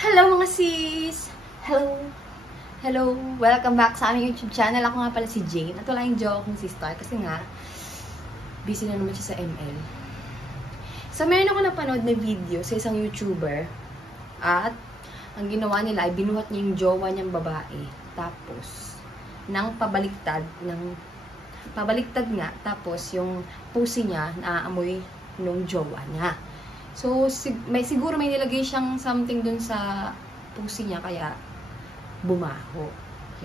Hello mga sis! Hello! Hello! Welcome back sa aming YouTube channel. Ako nga pala si Jane. At wala yung jowa kong si Star kasi nga busy na naman siya sa ML. So, meron ako napanood na video sa isang YouTuber at ang ginawa nila ay binuhat niya yung jowa niyang babae. Tapos, pabaliktad nga. Tapos, yung pussy niya naaamoy nung jowa niya. So, siguro may nilagay siyang something dun sa pussy niya, kaya bumaho.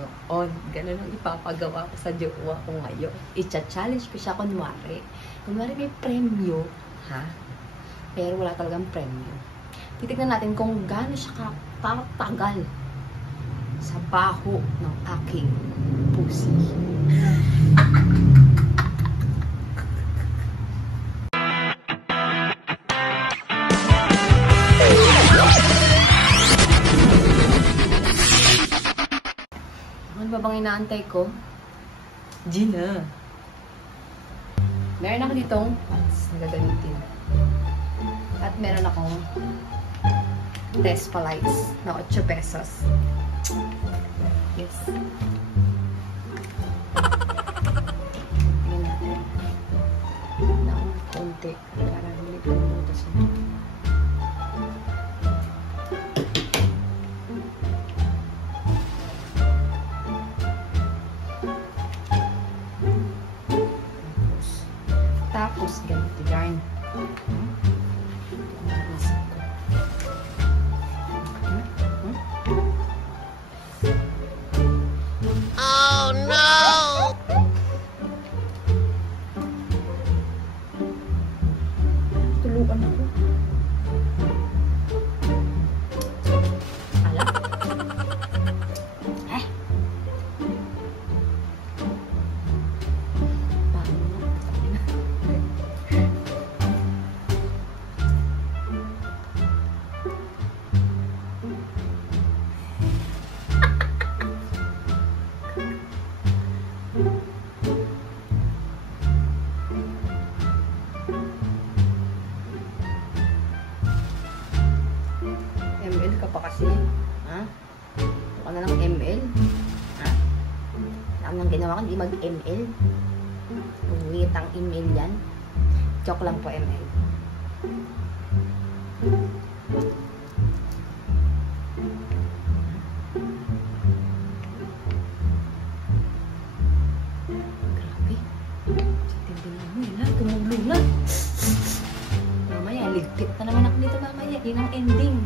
Yun, ganun ang ipapagawa ko sa jowa ko ngayon. I-challenge ko siya kunwari. Kunwari may premyo, ha? Pero wala talagang premyo. Titignan natin kung gaano siya katagal sa baho ng aking pussy. Ano ba bang inaantay ko? Gina. Meron ako ditong pants na gagamitin. At meron akong Despalites na 8 pesos. Yes. Tingnan natin. Na konti. Para hindi ko butas mo. Tapos, ganito yarn. Oh no! Tuluan ako. Ala. ML ka pa kasi, ha? Baka na lang ML, ha? Saan nang ginawa ko, hindi mag-ML. Uwit ang email yan. Joke lang po, ML. Grabe. Sa tindihan mo, yun na, tumulong na. Mamaya, ligpit na naman ako dito mamaya. Yun ang ending.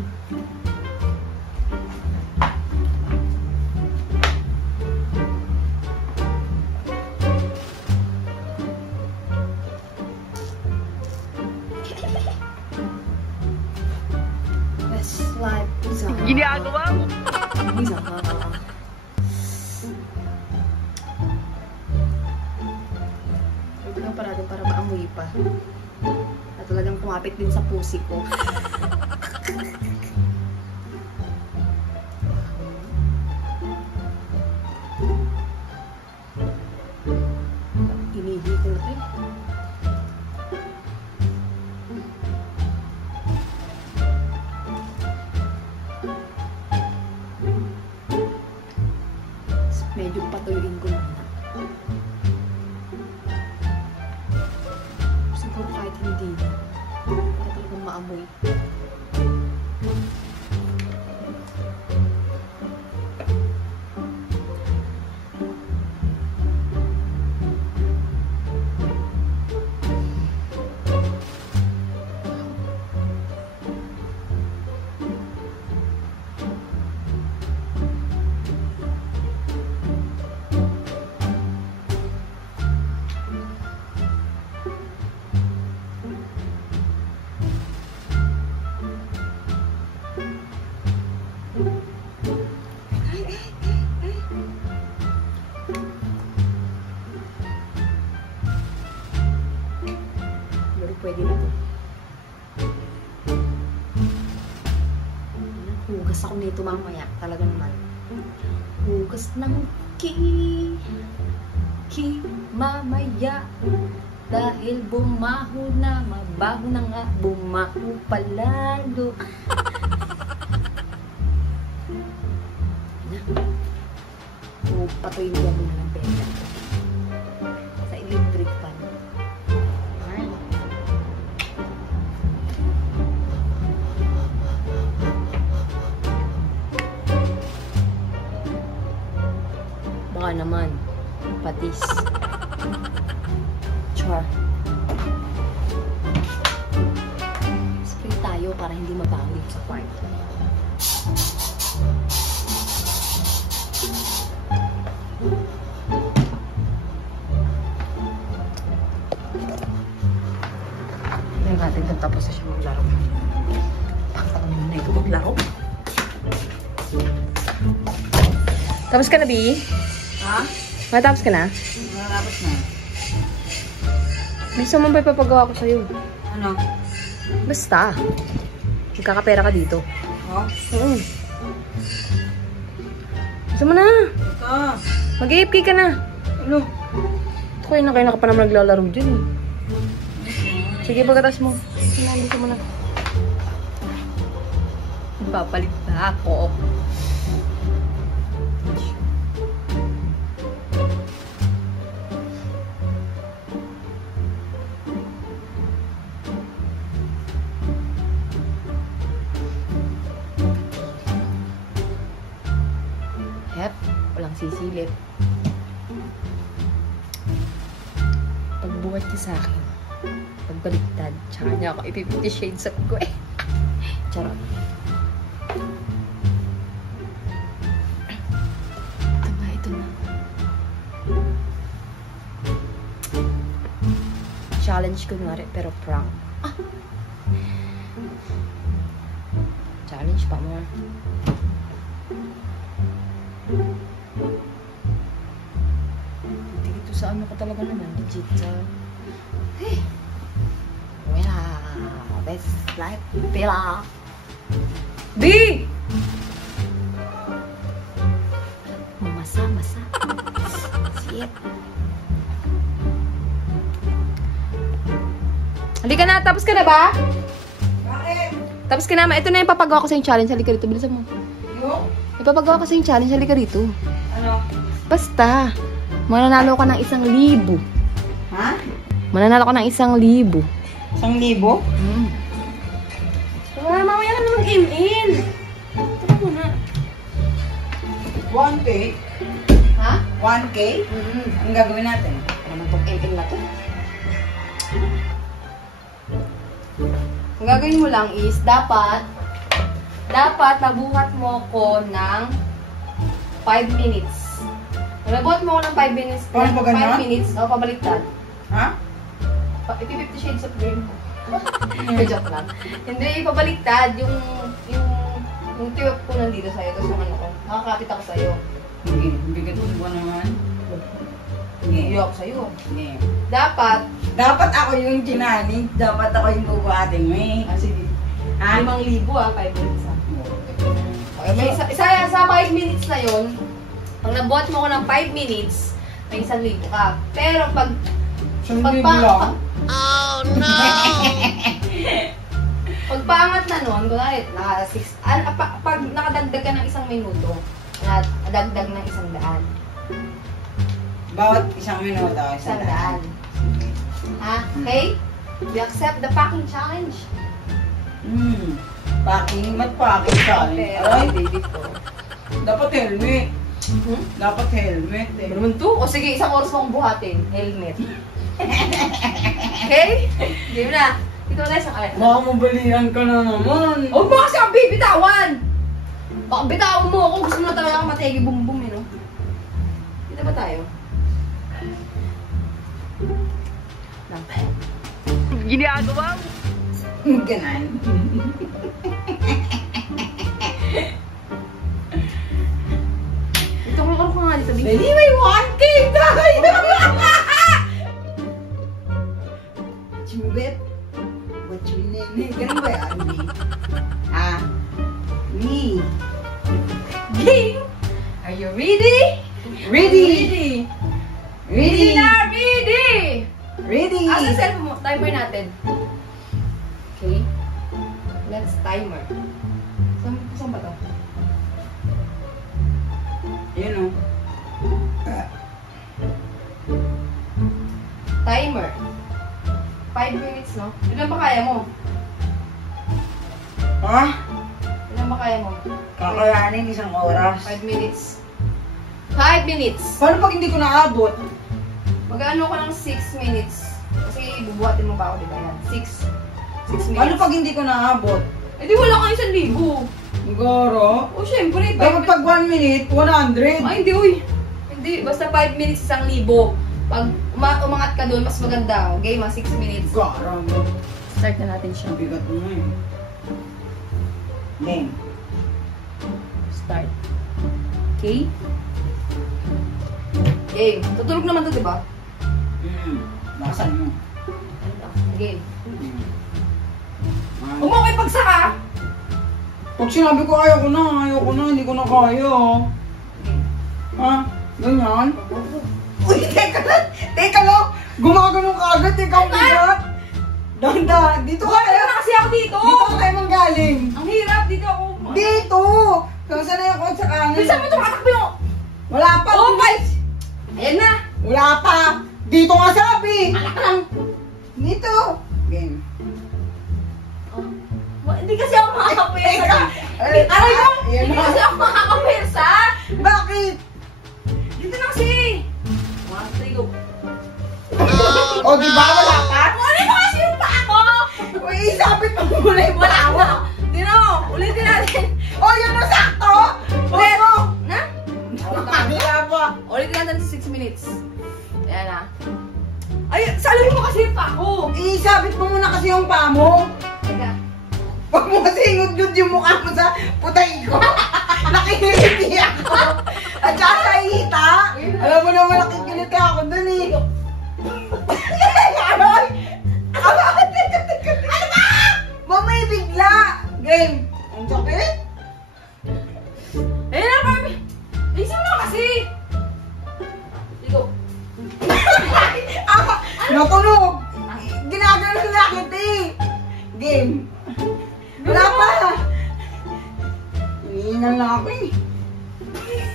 Ginagawa mo? Ito lang parado para maamoy pa. At talagang kumapit din sa pusi ko. Inihi ko na ito. Medyo patuyuin ko na. Siguro kahit hindi. Para talagang maamoy. Pwede na to. Hugas ako nito mamaya. Talaga naman. Hugas ng mamaya. Dahil bumaho na. Mabaho na nga. Bumaho palalo. papatuyin niya muna ng pendant. Sa electric fan. Alright. Baka naman, patis. Char. Spray tayo para hindi mabawit sa kwarto. Tingnan natin kung tapos na siya maglaro. Pakataon mo na ito maglaro. Tapos ka na, Bi? Ha? Matapos ka na? Malapit na. Bisa mo ba ipapagawa ko sa'yo? Ano? Basta. Magkakapera ka dito. Oh? Oo. Bisa mo na. Ito. Mag-AFK ka na. Ano? Ito kayo na ka pa naman naglalaro dyan eh. Sige, pagkatas mo. Bisa mo na. Papalit na ako. Hep, walang sisilip. Pagbuhat niya sa akin, pagbaliktad, tsaka niya ako ipipiti shades up ko eh. Charot. Ito na. Challenge kunwari, pero prank. Ah! Challenge pa mo. Dito sa ano ko talaga naman, legit sa... Hey! Wow! Best life pila! Di! Mamasa. Shit. Halika na, tapos ka na ba? Bakit? Tapos ka na, ito na yung papagawa ko sa yung challenge. Halika rito, bilisan mo. Yung? Ipapagawa ko sa yung challenge, halika rito. Ano? Basta, mananalo ka ng 1,000. Ha? Mananalo ka ng 1,000. 1,000? Wala, mamaya ka naman game-in. Tara muna. 1K? Ha? 1K? Ang gagawin natin? Ano naman itong game-in na to? Ang gagawin mo lang is, dapat nabuhat mo ko ng 5 minutes. Nabuhat mo ko ng 5 minutes. Paano ba ganun? 5 minutes, o pabaliktad. Ha? Iti-50 shades of green ko. Joke lang. Hindi, ipabaliktad yung tiyok ko nandito sa'yo. Tapos yung ano ko, nakakapit ako sa'yo. Hindi. Bigat mo ba naman? Hindi. Iyo ako sa'yo. Hindi. Dapat, Dapat ako yung ginanig. Dapat ako yung bubuhatin mo eh. sige, Ha? 5,000 5 minutes Okay, may sa 5 minutes na yun, pag nabuhat mo ko ng 5 minutes, may 1,000 ka. Pero pag lang? Oh no! pagpaangat na nun, kunwari, pag nakadagdag ka ng 1 minuto, nadagdag ng 100. Bawat isang minuto. 100. Ha? Okay? You accept the packing challenge? Packing, mag-packing challenge. Ay, baby ko. dapat helmet. Dapat helmet eh. Ano naman to? O sige, 1 oras mong buhatin. Helmet. Okay? Game na. Ikaw na isang kaya. Baka mabalian ka na naman. Huwag mo kasi ang bibitawan! Baka bitawan mo ako. Gusto mo na talaga akong mategi bumbum eh, no? Dito ba tayo? Ginagawa mo? Ganan. Ito ko ka nga dito, Dali, may 1K tayo! Chubet. What you name? Ganun ba yan? Ha? Me. Game! Are you ready? Ready! Ready na! Ready! Ready! Asa cellphone mo? Timer natin. Okay. Let's timer. Saan ba to? Yun o. Timer. 5 minutes, no? Ilan ba kaya mo? Ha? Ilan ba kaya mo? Kakayanin isang oras. 5 minutes. 5 minutes. Paano pag hindi ko naabot? Mag-ano ka ng 6 minutes. Kasi bubuhatin mo pa ako, di ba yan? 6 minutes. Paano pag hindi ko naabot? Eh di wala kang 1,000. Siguro. O syempre, Dapat pag 1 minute, 100. Ay, hindi, uy. Hindi, basta 5 minutes, 1,000. Pag umangat ka doon, mas maganda. Okay, mga 6 minutes. Karamba. Start na natin siya. Bigat mo nga eh. Game. Start. Okay? Game. Tutulog naman to, di ba? Bakasan mo. Game. Ah. Huwag mo kayo pagsaka! Pag sinabi ko ayaw ko na, hindi ko na kaya. Ha? Ganyan? Uy, teka lang! Gumagano ka agad, ikaw bigat! Dahan-dahan, dito ka Wala na kasi ako dito! Dito ka kayo manggaling! Ang hirap, dito ako. Dito! Saan na yung sa kanan? Bilisan mo ito, makatakbo yung... Wala pa! Oh, guys! Ayan na! Wala pa! Dito nga sabi! Alak ka lang! Dito! Game. Hindi kasi ako makakapwersa. Teka! Aray ko! Ayan Hindi na. kasi ako makakapwersa. Bakit? Dito na kasi. 1, 2, go. O, di ba wala pa? Kunin mo kasi yung paa ko! Uy, isabit mo muna yung Wala paa mo. mo! Dino! Ulitin natin! O, yun ang sakto! Ulit! Opo! Na? Wala pa. Ulitin natin sa 6 minutes. Ayan na. Ay, saluhin mo kasi yung paa ko! Isabit mo muna kasi yung paa mo. Teka. Huwag mo kasi ingod-gud yung mukha mo sa putay ko. Nakikiliti ako. At saka sa ihita. Alam mo naman nakikiliti ako dun eh. Aray! Aray! Ano ba? Mamay bigla. Game. Ang sakit? Ayan na, Barbie! Bilisan mo kasi! Ligo. Natunog. Ginagano na kita eh. Game. Wala pa. Hinihingal na ako eh.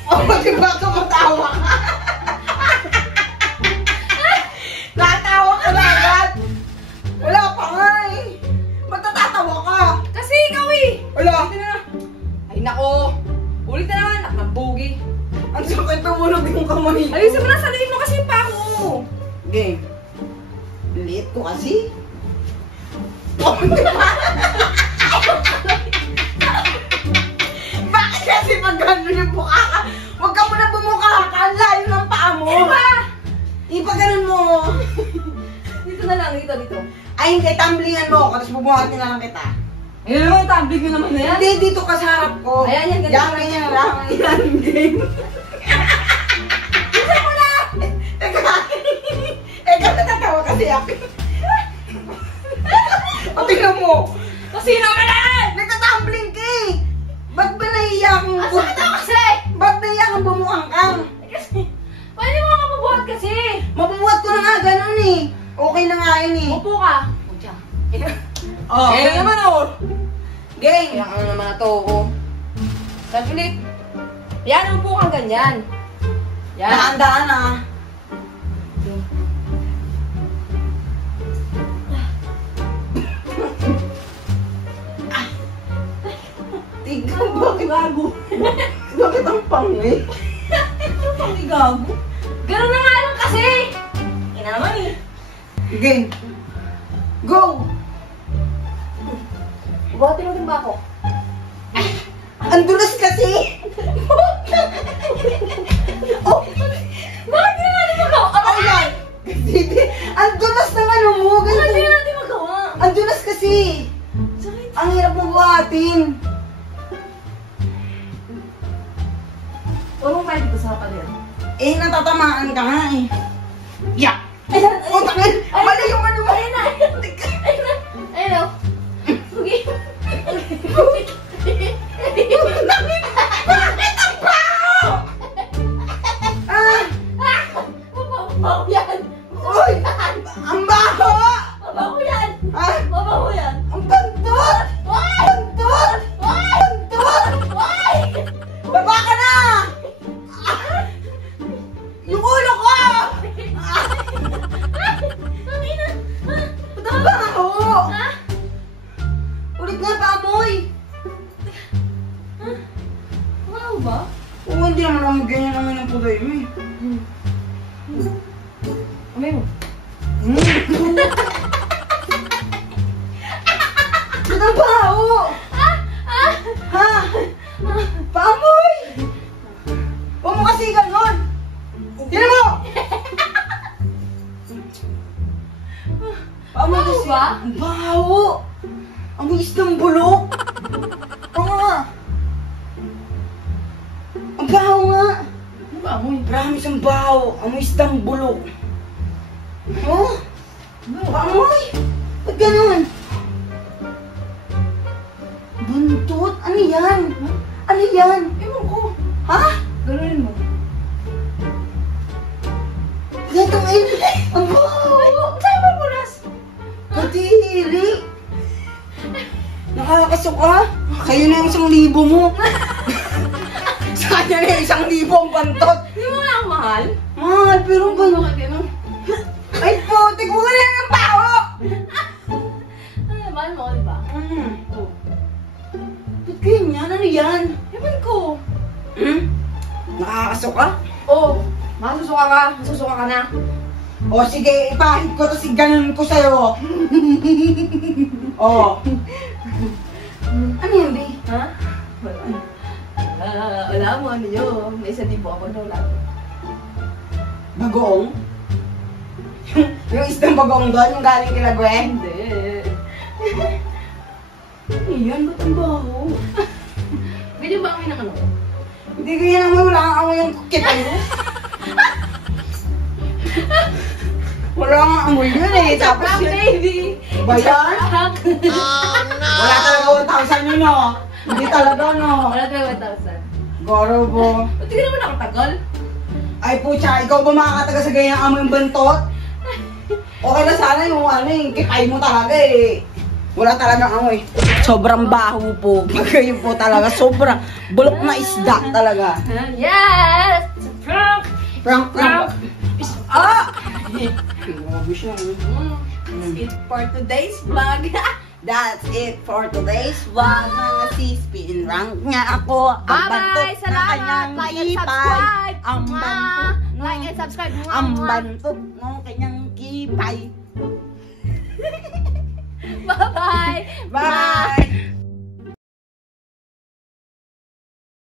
O, di ba kumatawa ka? Natawa ka na agad. Wala pa nga eh. Ba't natatawa ka? Kasi ikaw eh! Wala. Ulitin na. Ay nako! Ulit na naman, nakabugi. Ang sakit tumunog yung kamay ko. Ayusin mo na, saluhin mo kasi yung paa ko. Game. Liit ko kasi. Oh, di ba? Bakit kasi pag gano'n yung mukha ka? Huwag ka muna bumukha ka. Ang layo ng paa mo. Iba! Ipa ganun mo. Dito na lang, dito. Ay, hindi. Tumblingan mo ako. Tapos bubuhatin na lang kita. Ayun naman, tablig mo naman na yan. Hindi, dito ka sa harap ko. Ayan, yan, ganito. Ganyan lang. Yan, game. Bilisan mo na! Teka, natatawa kasi ako. O, tingnan mo. Kasi naman na! Nagtatumbling ka eh. Ba't ba nahiya kang Ang sakit ako kasi! Ba't nahiya kang bumuhang kang? Kasi, paano mo ka mabuhat kasi? Mabubuhat ko na nga, ganun eh. Okay na nga yun eh. Upo ka. Pucha. Oh, Eh, game. naman oh. Game. Kailang ano naman na to, oh. Saan ulit? Yan, upo kang ganyan. Yan. Dahan-dahan ah. Tingnan, bakit gago? Bakit ang pangit? Ano pang igago? Ganun na nga lang kasi. Ina naman eh. Game. Go! Buhatin mo din ba ako? Ang dulas kasi! Oh! Bakit hindi natin magawa? Oh, yan! Hindi. Ang dulas ng ano mo! Bakit hindi Ganyan. natin magawa? Ang dulas kasi! Sakit. Ang hirap mo buhatin! Huwag mong pwede ko sa pader. Eh, natatamaan ka nga eh. Yeah! Ayan, Oh, tangin! Mali yung ano mo! Ayun na! Ayun na! Ayun o! Okay. Bakit ang baho? Ah! Mabaho yan! Uy! Ang baho! Mabaho yan! Ah! Mabaho yan! Ang bantot! Bantot! Bantot! Baba ka na! Yung ulo ko! naman ako ganyan naman ng puday mo eh. Amay mo. Ba't ang baho? Ha? Paamoy! Huwag mo kasi ganon! Tira mo! Paamoy Baho kasi. ba? Ang baho! Amoy isdang bulok! Oo nga! Ang baho nga! Ano ba amoy? Promise ang baho! Amoy isdang bulok! Oh? Paamoy! Ba't ganon? Buntot? Ano yan? Ano yan? Ewan ko. Ha? Ganunin mo. Gatong ang baho! Saan mo punas? Kadiri! Nakakasuka? Kayo na yung 1,000 mo. Sa kanya na yung 1,000 ang pantot. Di mo nga ako mahal? Mahal, pero ba? Bakit gano'n? Ay, putik mo na ng baho! Mahal mo, di ba? Oh. Ba't ganyan? Ano yan? Ewan ko. Nakakasuka? Oh, masusuka ka. Masusuka ka na. O sige, ipahid ko to si ganun ko sa'yo. O. Ano yan, Bi? Ha? Wala. Wala mo, ano yun. May 1,000 ako na wala. Bagoong? Yung isdang bagoong doon, yung galing kila Gwen? Hindi. Ano yan? Ba't ang baho? Ganyan ba amoy ng ano? Hindi ko yan amoy, wala kang amoy yung kitay mo. Wala kang amoy yun eh. Tapos Prank, yun. baby! Ba yan? Prank! Wala talaga 1,000 yun no. Hindi talaga no. Wala talaga 1,000. Garo po. Ba't di ka naman nakatagal? Ay pucha, ikaw ba makakataga sa ganyang amoy yung bantot? Okay na sana yung ano yung kitay mo talaga eh. Wala talagang amoy. Sobrang baho po. Pagkayo po talaga. Sobrang bulok na isda talaga. Yes! It's a prank! Prank, prank. Ah! Grabe siya. That's it for today's vlog. That's it for today's vlog. Mga sis-pin rank niya ako. Ang bantot Bye-bye! na Salamat! kanyang Like and kipay. subscribe! Ang bantot. Like and subscribe! Ang bantot ng kanyang kipay. Bye-bye! Bye!